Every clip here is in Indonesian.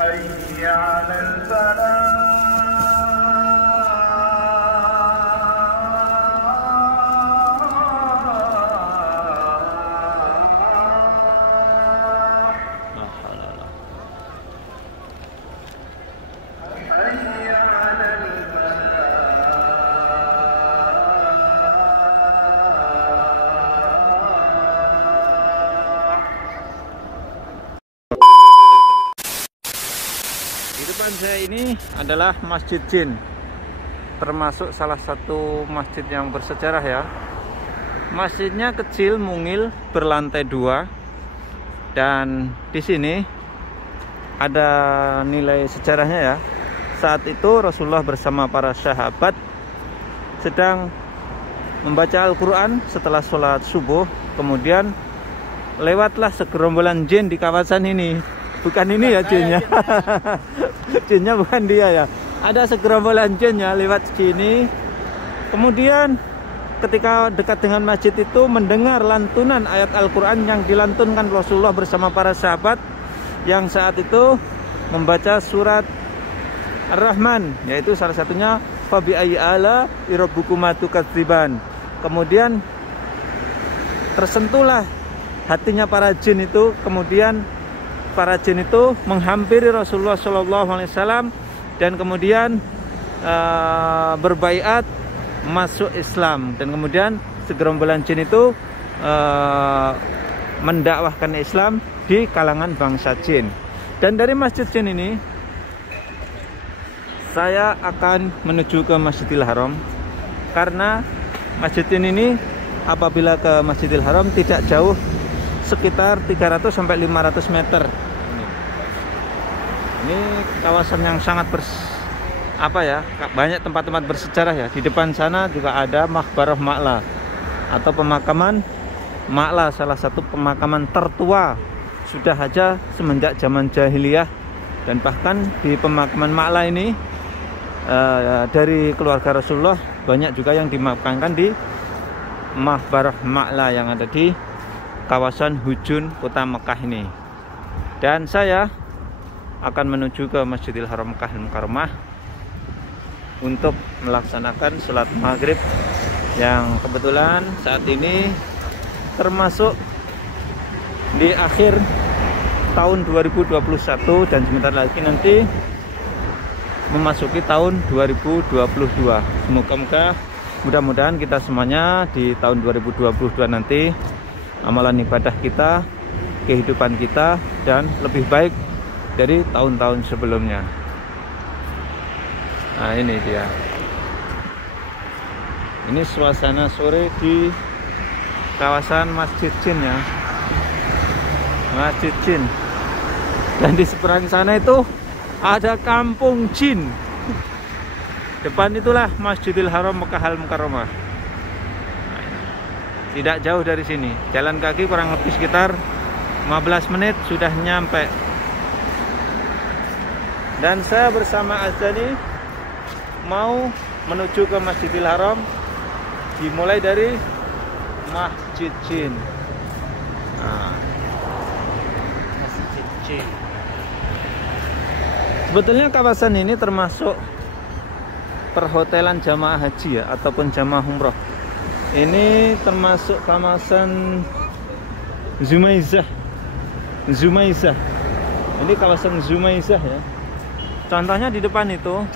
حي على Di depan saya ini adalah Masjid Jin, termasuk salah satu masjid yang bersejarah ya. Masjidnya kecil, mungil, berlantai 2, dan di sini ada nilai sejarahnya ya. Saat itu Rasulullah bersama para sahabat sedang membaca Al-Quran setelah sholat subuh. Kemudian lewatlah segerombolan jin di kawasan ini. Bukan ini ya jinnya. Jinnya bukan dia ya. Ada segerombolan jinnya lewat sini. Kemudian ketika dekat dengan masjid itu mendengar lantunan ayat Al-Quran yang dilantunkan Rasulullah bersama para sahabat, yang saat itu membaca surat Ar-Rahman, yaitu salah satunya Fabi ayyi ala rabbukuma tukadziban. Kemudian tersentuhlah hatinya para jin itu. Kemudian para jin itu menghampiri Rasulullah SAW dan kemudian berbaiat masuk Islam. Dan kemudian segerombolan jin itu mendakwahkan Islam di kalangan bangsa jin. Dan dari Masjid Jin ini saya akan menuju ke Masjidil Haram, karena Masjid Jin ini apabila ke Masjidil Haram tidak jauh, sekitar 300 sampai 500 meter. Ini kawasan yang sangat banyak tempat-tempat bersejarah ya. Di depan sana juga ada Maqbarah Ma'la atau pemakaman Ma'la, salah satu pemakaman tertua sudah ada semenjak zaman jahiliyah. Dan bahkan di pemakaman Ma'la ini dari keluarga Rasulullah banyak juga yang dimakamkan di Maqbarah Ma'la yang ada di kawasan Hujun, kota Mekah ini. Dan saya akan menuju ke Masjidil Haram Makkah Al-Mukarramah untuk melaksanakan sholat maghrib, yang kebetulan saat ini termasuk di akhir tahun 2021 dan sebentar lagi nanti memasuki tahun 2022. Semoga mudah-mudahan kita semuanya di tahun 2022 nanti amalan ibadah kita, kehidupan kita, dan lebih baik dari tahun-tahun sebelumnya. Nah, ini dia. Ini suasana sore di kawasan Masjid Jin ya. Masjid Jin. Dan di seberang sana itu ada kampung jin. Depan itulah Masjidil Haram Makkah Al-Mukarramah. Tidak jauh dari sini, jalan kaki kurang lebih sekitar 15 menit sudah nyampe. Dan saya bersama Azani mau menuju ke Masjidil Haram, dimulai dari Masjid Jin. Nah, Masjid Jin. Sebetulnya kawasan ini termasuk perhotelan jamaah haji ya, ataupun jamaah umroh. Ini termasuk kawasan Zumaizah. Ini kawasan Zumaizah ya. Contohnya di depan itu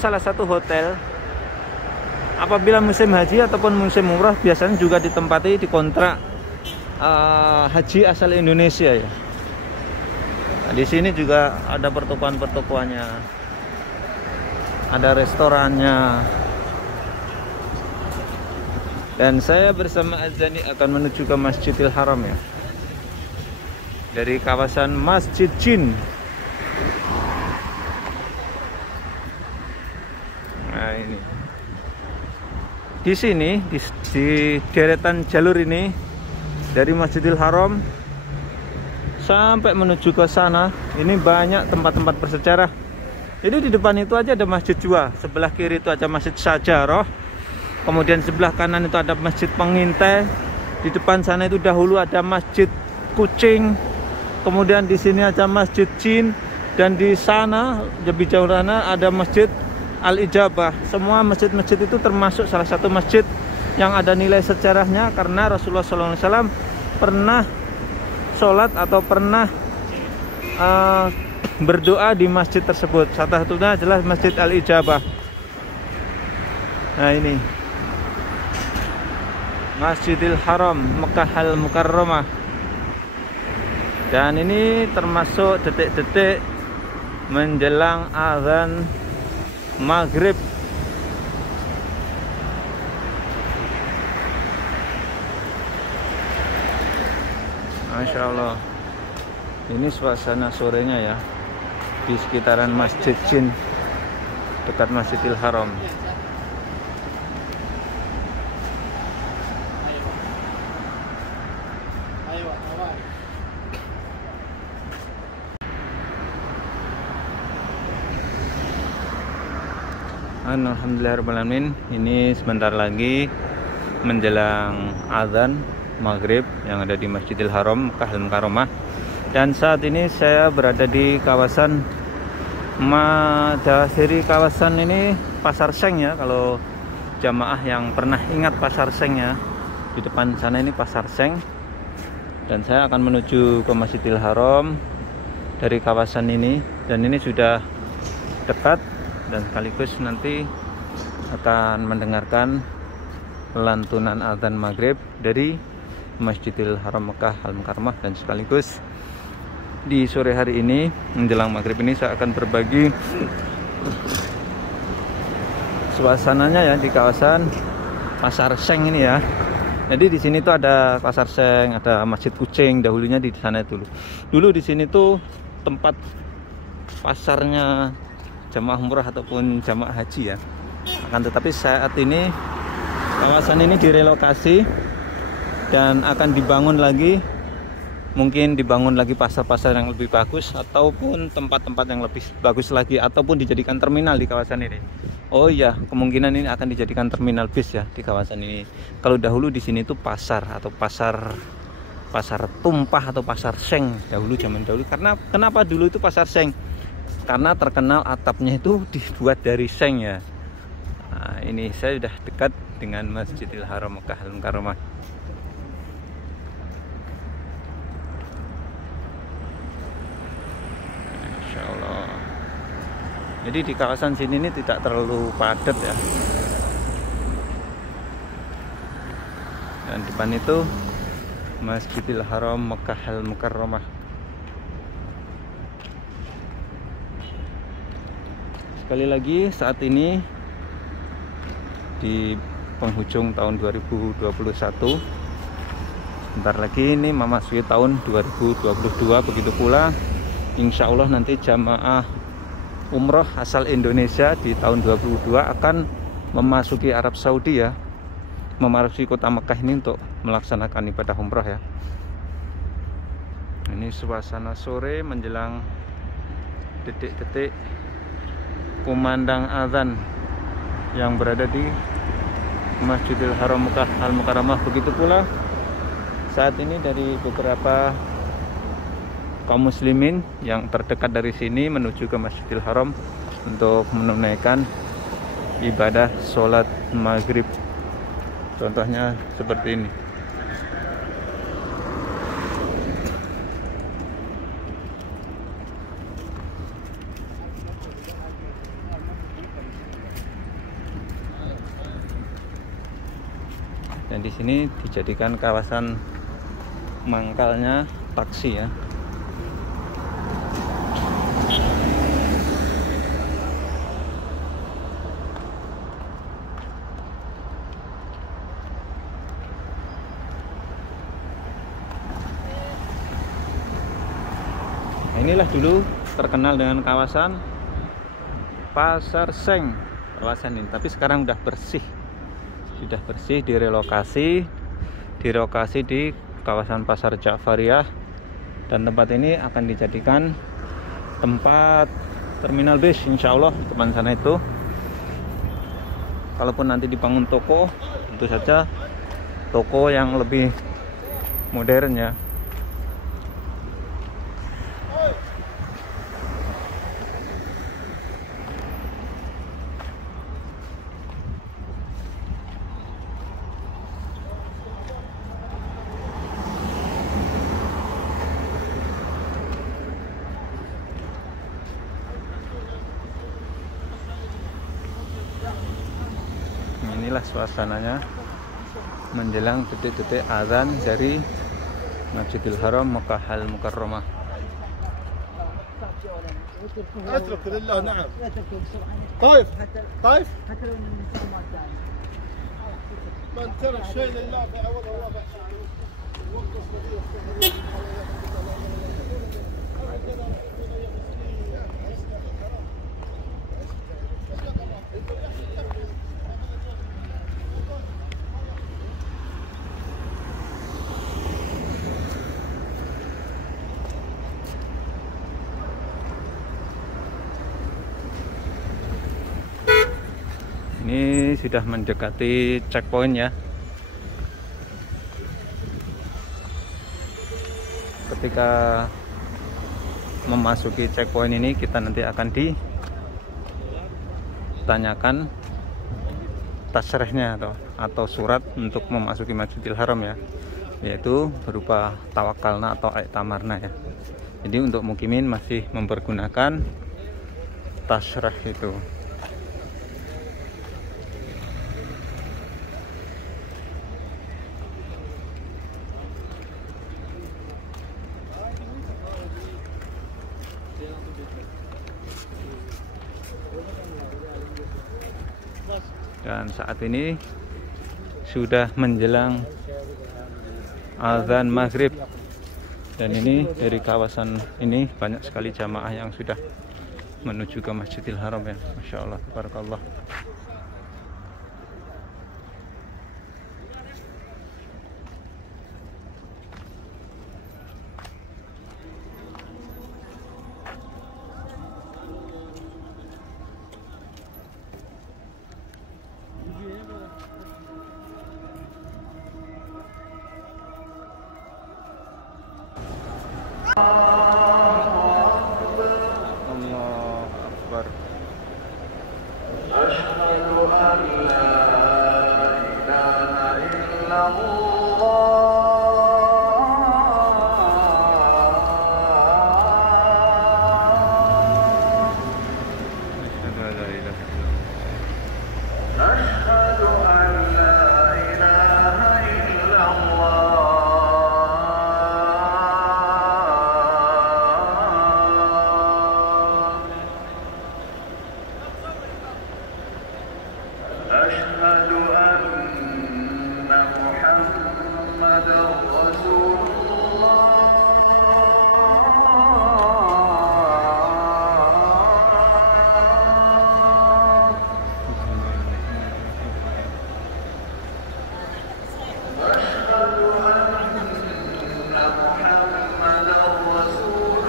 salah satu hotel. Apabila musim haji ataupun musim umrah biasanya juga ditempati di kontrak haji asal Indonesia ya. Nah, di sini juga ada pertokoan-pertokoannya, ada restorannya. Dan saya bersama Azani akan menuju ke Masjidil Haram ya, dari kawasan Masjid Jin. Nah, ini di sini di deretan jalur ini dari Masjidil Haram sampai menuju ke sana, ini banyak tempat-tempat bersejarah. Jadi di depan itu aja ada masjid juga, sebelah kiri itu ada Masjid Sajarah, kemudian sebelah kanan itu ada Masjid Pengintai, di depan sana itu dahulu ada Masjid Kucing, kemudian di sini ada Masjid Jin, dan di sana lebih jauh sana ada Masjid Al-Ijabah. Semua masjid-masjid itu termasuk salah satu masjid yang ada nilai sejarahnya, karena Rasulullah SAW pernah sholat atau pernah berdoa di masjid tersebut. Salah satunya adalah Masjid Al-Ijabah. Nah, ini Masjidil Haram Mekah Al-Mukarramah, dan ini termasuk detik-detik menjelang azan maghrib. Masya Allah, ini suasana sorenya ya di sekitaran Masjid Jin dekat Masjidil Haram. Alhamdulillahirrahmanirrahim. Ini sebentar lagi menjelang azan maghrib yang ada di Masjidil Haram Mekah Al-Mukarramah. Dan saat ini saya berada di kawasan dari kawasan ini Pasar Seng ya. Kalau jamaah yang pernah ingat Pasar Seng ya, di depan sana ini Pasar Seng. Dan saya akan menuju ke Masjidil Haram dari kawasan ini, dan ini sudah dekat, dan sekaligus nanti akan mendengarkan lantunan azan maghrib dari Masjidil Haram Mekah Al-Mukarramah. Dan sekaligus di sore hari ini menjelang maghrib ini saya akan berbagi suasananya ya di kawasan Pasar Seng ini ya. Jadi di sini tuh ada Pasar Seng, ada Masjid Kucing, dahulunya di sana dulu. Dulu di sini tuh tempat pasarnya jamaah umrah ataupun jamaah haji ya. Akan tetapi saat ini kawasan ini direlokasi dan akan dibangun lagi, mungkin dibangun lagi pasar-pasar yang lebih bagus ataupun tempat-tempat yang lebih bagus lagi, ataupun dijadikan terminal di kawasan ini. Oh iya, kemungkinan ini akan dijadikan terminal bis ya di kawasan ini. Kalau dahulu di sini tuh pasar atau pasar tumpah atau Pasar Seng dahulu, zaman dahulu. Karena kenapa dulu itu Pasar Seng? Karena terkenal atapnya itu dibuat dari seng ya. Nah, ini saya sudah dekat dengan Masjidil Haram Mekah Al-Mukarramah. Insya Allah. Jadi di kawasan sini ini tidak terlalu padat ya. Dan depan itu Masjidil Haram Mekah Al-Mukarramah. Sekali lagi, saat ini di penghujung tahun 2021, bentar lagi ini memasuki tahun 2022. Begitu pula insya Allah nanti jamaah umroh asal Indonesia di tahun 2022 akan memasuki Arab Saudi ya, memasuki kota Mekah ini untuk melaksanakan ibadah umroh ya. Ini suasana sore menjelang detik-detik kumandang azan yang berada di Masjidil Haram Mekah Al-Mukarramah. Begitu pula saat ini dari beberapa kaum muslimin yang terdekat dari sini menuju ke Masjidil Haram untuk menunaikan ibadah sholat maghrib. Contohnya seperti ini. Dan di sini dijadikan kawasan mangkalnya taksi ya. Nah, inilah dulu terkenal dengan kawasan Pasar Seng, kawasan ini. Tapi sekarang udah bersih. Sudah bersih, direlokasi di kawasan Pasar Ja'fariyah, dan tempat ini akan dijadikan tempat terminal bis insya Allah. Depan sana itu kalaupun nanti dibangun toko, tentu saja toko yang lebih modern ya. inilah suasananya menjelang detik-detik azan dari Masjidil Haram Makkah Al Mukarramah. اترك لله نعم طيب طيب من ترك شيء لله فعوضه الله بحسن Ini sudah mendekati checkpoint ya. Ketika memasuki checkpoint ini, kita nanti akan ditanyakan tasrehnya atau surat untuk memasuki Masjidil Haram ya, yaitu berupa tawakalna atau iktamarna ya. Jadi untuk mukimin masih mempergunakan tasreh itu. Dan saat ini sudah menjelang azan maghrib, dan ini dari kawasan ini banyak sekali jamaah yang sudah menuju ke Masjidil Haram ya. Masya Allah, tabarakallah. Allahu Akbar. Asyhadu an la ilaha illallah. Asyhadu an la ilaha illallah. أشهد أن محمدا رسول الله. أشهد أن محمدا رسول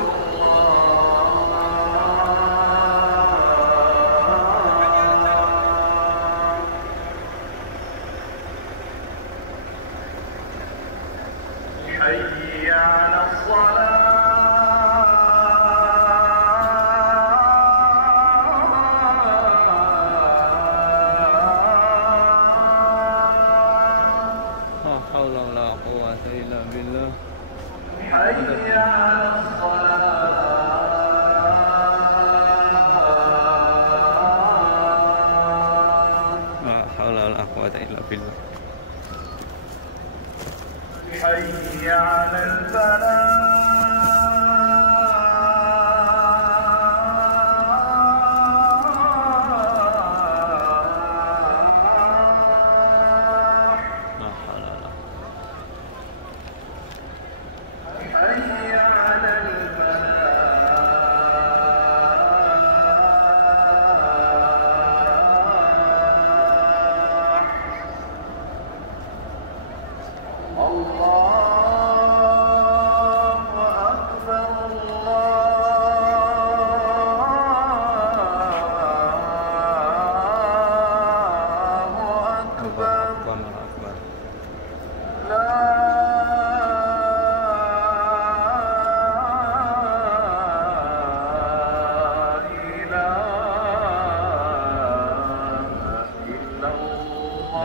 حي على الصلاة. La haula wala quwwata illa billah. حي على الصلاة. La haula wala quwwata illa billah. حي على الفلاح. La haula wala. حي على الفلاح. الله أكبر الله أكبر Allahu Akbar. لا إله إلا الله.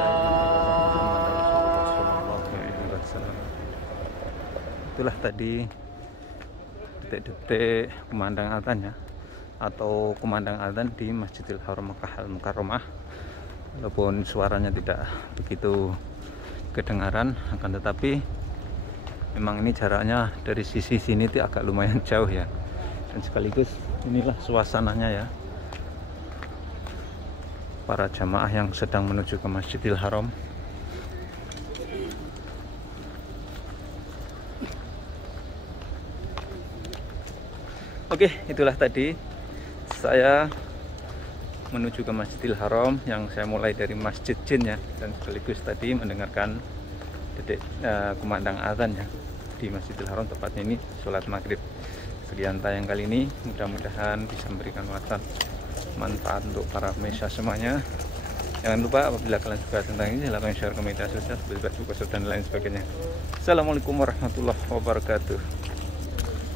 Itulah tadi detik-detik kumandang azan ya, atau kumandang azan di Masjidil Haram Makkah Al Mukarramah. walaupun suaranya tidak begitu kedengaran, akan tetapi memang ini jaraknya dari sisi sini itu agak lumayan jauh ya. Dan sekaligus inilah suasananya ya, para jamaah yang sedang menuju ke Masjidil Haram. Oke, itulah tadi saya menuju ke Masjidil Haram yang saya mulai dari Masjid Jin ya, dan sekaligus tadi mendengarkan kumandang azan ya di Masjidil Haram, tepatnya ini sholat maghrib. Sekian tayang kali ini, mudah-mudahan bisa memberikan manfaat untuk para pemirsa semuanya. Jangan lupa apabila kalian suka tentang ini, silahkan share ke media sosial, dan lain sebagainya. Assalamualaikum warahmatullahi wabarakatuh.